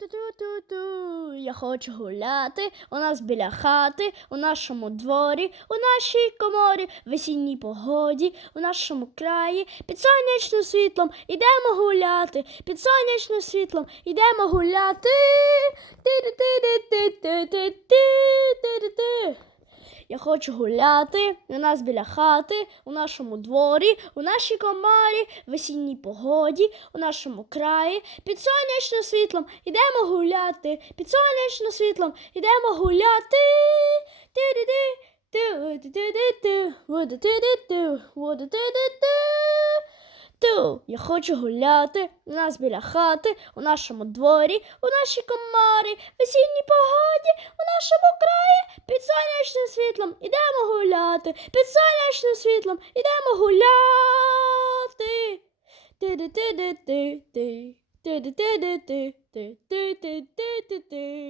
Ту-ту-ту-ту, я хочу гуляти у нас біля хати, у нашому дворі, у нашій коморі, в весінній погоді, у нашому краї, під сонячним світлом ідемо гуляти, під сонячним світлом ідемо гуляти. Ти-ти-ти-ти-ти-ти-ти. Я хочу гуляти у нас біля хати, у нашому дворі, у нашій коморі, в весінній погоді, у нашому краї, під сонячним світлом ідемо гуляти, під сонячним світлом ідемо гуляти. Я хочу гуляти. У нас біля хати, у нашому дворі, у нашій коморі, в весінній погоді, у нашому сонячним світлом ідемо гуляти, під сонячним світлом ідемо гуляти. Ти-ди-ти-ди-ти-ти, ти-ди-ти-ди-ти, ти-ти-ти-ти-ти.